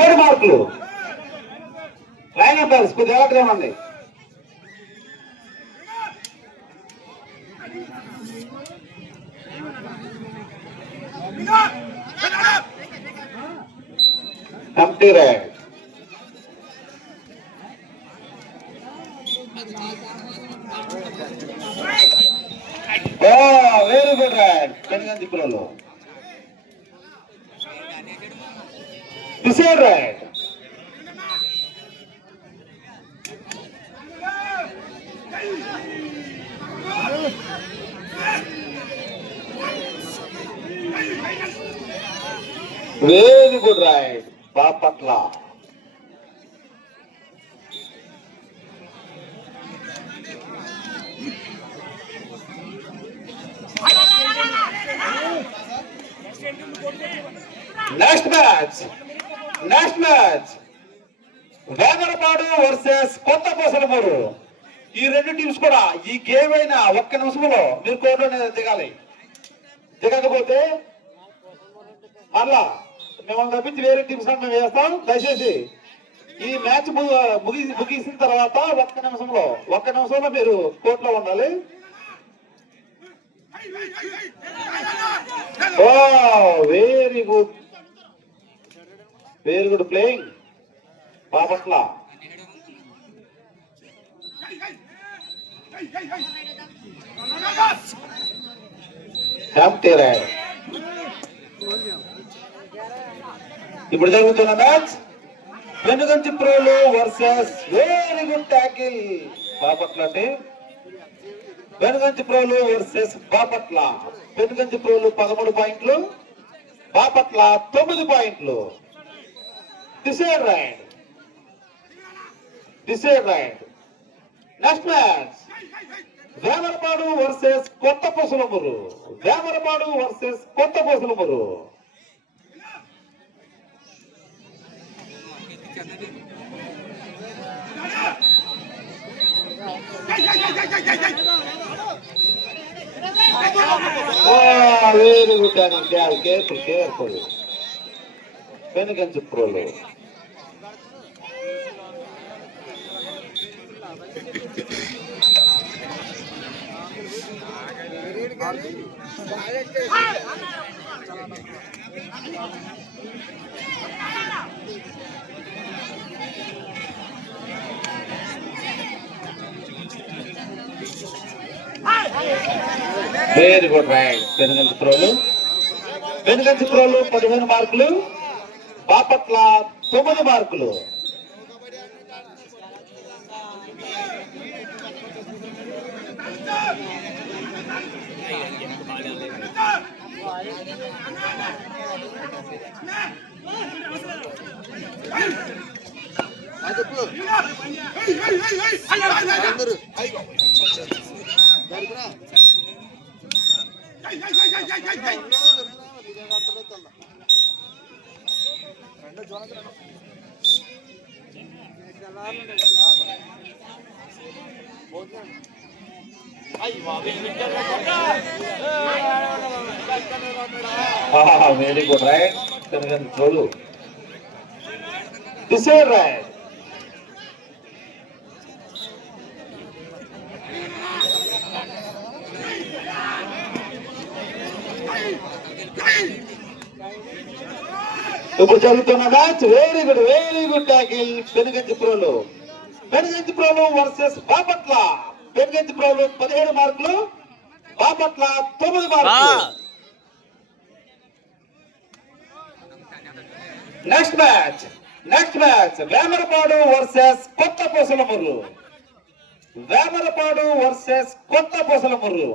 ఏడు మార్కులు. లైన్ అంటారు కొద్ది జాగ్రత్తగా ఉండండి కంప్టీ raid. Very good raid. Penuganchi decide raid very good raid Bapatla next match next match Vemarapadu versus Kotha Kosalamuru ఈ రెండు టీమ్స్ కూడా ఈ గేమ్ అయినా ఒక్క నిమిషంలో మీరు కోర్టులో దిగాలి దిగకపోతే మళ్ళా మిమ్మల్ని తప్పించి వేరే టీమ్స్ మేము వేస్తాం దయచేసి ఈ మ్యాచ్ ముగి ముగిసిన తర్వాత ఒక్క నిమిషంలో ఒక్క నిమిషంలో మీరు కోర్టులో ఉండాలి ఓ very good very good playing Bapatla happy ఇప్పుడు జరుగుతున్న match Penuganchiprolu versus very good tackle Bapatla team Penuganchiprolu versus Bapatla Penuganchiprolu పదమూడు పాయింట్లు బాపట్ల తొమ్మిది పాయింట్లు. Decide raid decide raid next match Devarapadu versus Kotha Posalamuru Devarapadu versus Kotha Posalamuru very good good, careful careful. Penuganchiprolu very good right Penuganchiprolu Penuganchiprolu పదిహేను మార్కులు. బాపట్ల తొమ్మిది మార్కులు very good right Penuganchiprolu decide right ఇప్పుడు జరుగుతున్న match very good very good tackle Penuganchiprolu Penuganchiprolu versus Bapatla. Penuganchiprolu పదిహేడు మార్కులు బాపట్ల తొమ్మిది మార్కులు. Next match next match Vemarapadu versus Kotha Posalamarru Vemarapadu versus Kotha పొసలముర్రు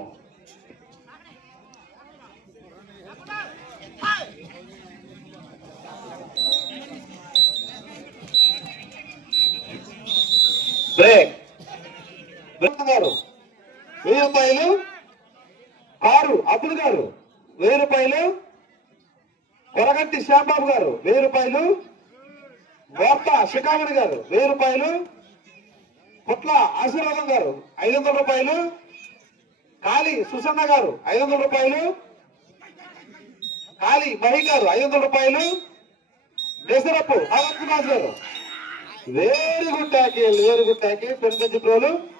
break వెయ్యి రూపాయలు కారు అబ్దుల్ గారు? వెయ్యి రూపాయలు. కొరగంటి శ్యాంబాబు గారు? వెయ్యి రూపాయలు. వార్త శిఖామణి గారు? వెయ్యి రూపాయలు. పుట్ల ఆశీర్వాదం గారు? ఐదు వందల రూపాయలు. కాళీ సుసన్న గారు? ఐదు వందల రూపాయలు. కాళీ మహి గారు? ఐదు వందల రూపాయలు. బేసరప్పు నవరత్నరాజు గారు? Very good tackle very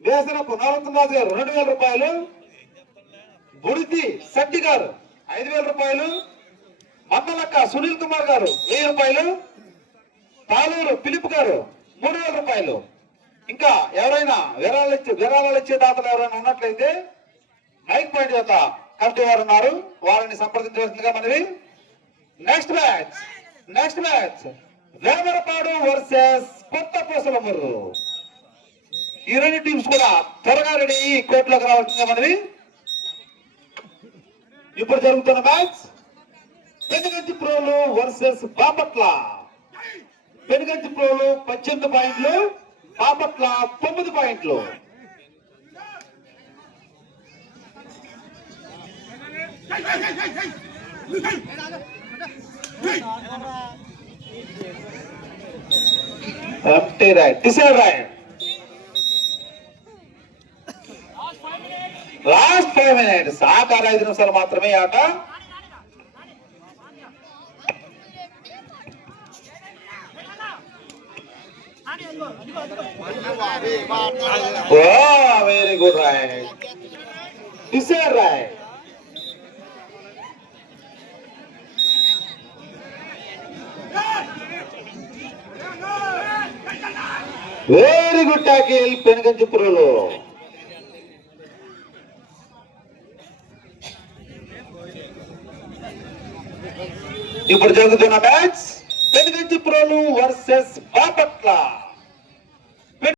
good tackle గారు రెండు వేల రూపాయలు బుడితి శెట్టి గారు ఐదు వేల రూపాయలు మమ్మలక్క సునీల్ కుమార్ గారు వెయ్యి రూపాయలు తాలూరు పిలుపు గారు మూడు వేల రూపాయలు. ఇంకా ఎవరైనా విరాళాలు ఇచ్చే విరాళాలు ఇచ్చే దాతలు ఎవరైనా ఉన్నట్లయితే మైక్ పాయింట్ చేత కమిటీ వారు ఉన్నారు. వారిని సంప్రదించవలసిందిగా మనవి. Next match next match Vemarapadu versus Kotha Posalamarru ఈ రెండు టీమ్స్ కూడా త్వరగా రెడీ అయ్యి కోర్టులోకి రావాల్సిందే మనవి. ఇప్పుడు జరుగుతున్న మ్యాచ్ పెనుగంచి ప్రోలు వర్సెస్ బాపట్ల. పెనుగంచి ప్రోలు పద్దెనిమిది పాయింట్లు బాపట్ల తొమ్మిది పాయింట్లు. Decide right last five minutes ఆఖరి ఐదు నిమిషాలు మాత్రమే ఈ ఆట. ఓ very good right decide right very good tackle Penuganchi ఇప్పుడు జరుగుతున్న మ్యాచ్ పెనుగంచి ప్రోలు వర్సెస్ బాపట్ల